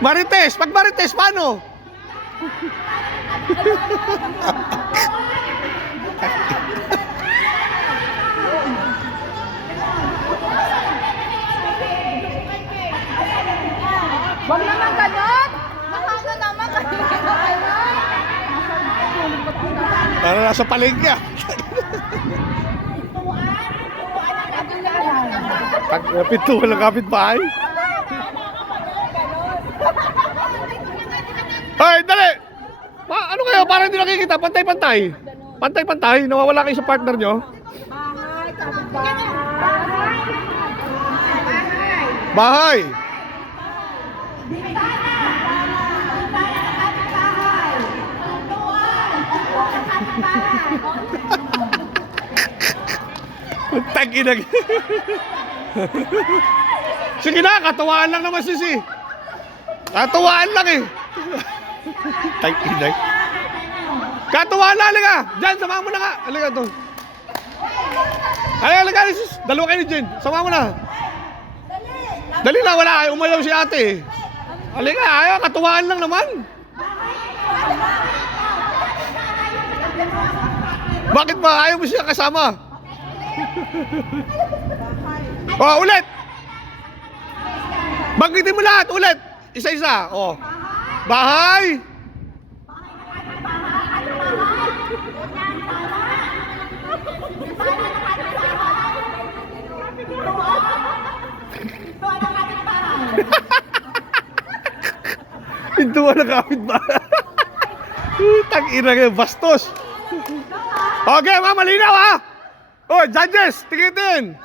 Marites, pag Marites, paano? Wag naman ganon! Mahalo naman kasi. Para nasa palengke ah. Pintuan ng kapitbahay. Hoy, dali! Ano kayo? Parang hindi nakikita. Pantay-pantay. Pantay-pantay. Nawawala kayo sa partner nyo. Bahay. Tag-inag. Sige na, katuwaan lang naman sisi. Katuwaan lang eh. Tag-inag. Katuwaan lang, halika. Diyan, sama mo na ka. Halika to. Halika, sis. Dalawa kayo ni Jen. Sama mo na. Dali na, wala. Umayaw si ate. Halika, ayaw. Katuwaan lang naman. Bakit ba? Ayaw mo siya kasama. Oh, ulit. Banggitin mo lahat, ulit. Isa-isa. Oh. Bahay. Pintuan ng kapitbahay. Tag-ina kayo, bastos. Okay, mga malinaw ha. Oh, judges, tikitin.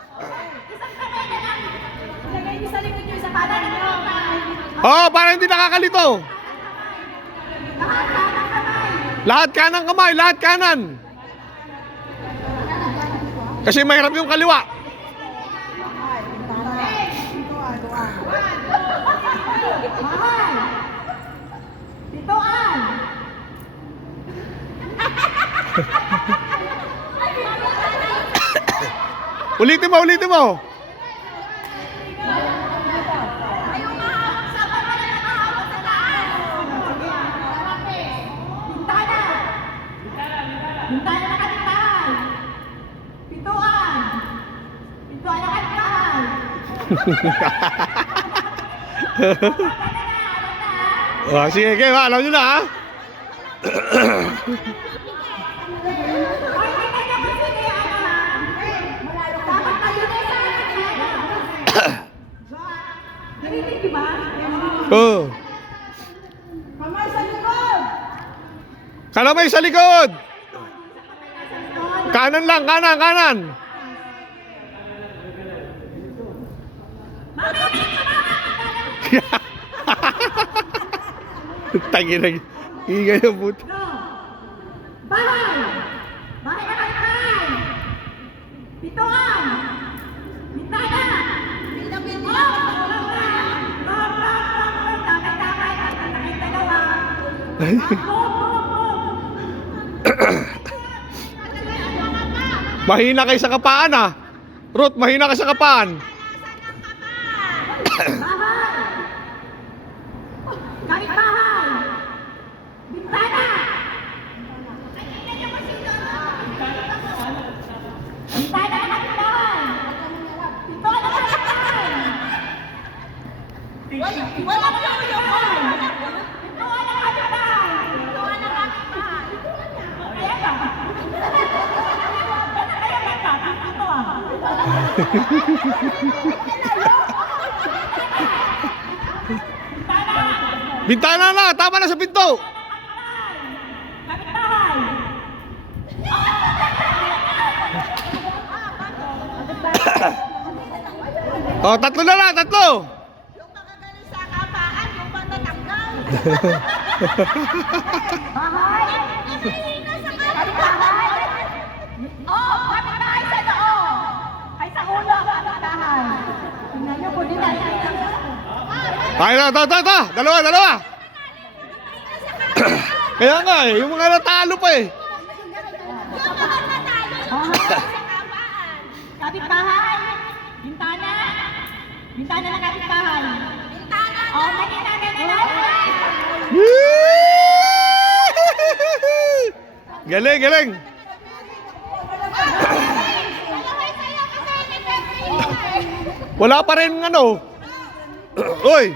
Oh, para hindi nakakalito. Lahat kanan kamay, lahat kanan. Kasi mahirap yung kaliwa. Ulitin mo, ulitin mo. Bintana na kapitbahay. Pintuan. Pintuan na kapitbahay. Oh, sige, okay, alam nyo na ha. Oh. Kalamay sa likod. Kanan lang, kanan, kanan. Tangin, ingay yung puto. Bahay! Bahay na kapitbahay! Pintuan! Bintana! Mahina kayo sa kapaan ah. Ruth, mahina ka sa kapaan. Kapitbahay! Bintana! Bintana na kapitbahay! Pintuan na kapitbahay! Wala mo lang yung pintuan na kapitbahay! Pintuan na kapitbahay! Kaya ka? Kaya ka? Pintuan! Bintana na, tama na sa pinto. Kapitbahay! Oh, tatlo na lang, tatlo. Yung magagaling sa kapaan, yung pantatanggal. Bahay! Kapitbahay! Oh, kapitbahay sa loob! Ay, sa ulo, kapitbahay! Tingnan niyo po din natin. Ay, ta. Dalawa. Kaya nga eh, yung mga natalo pa eh. Yung mga natalo, yung sa kapaan. Kapitbahay! Bintana! Bintana ng kapitbahay! Oh, nakita na. Galing, galing. Wala pa rin ano. Oy.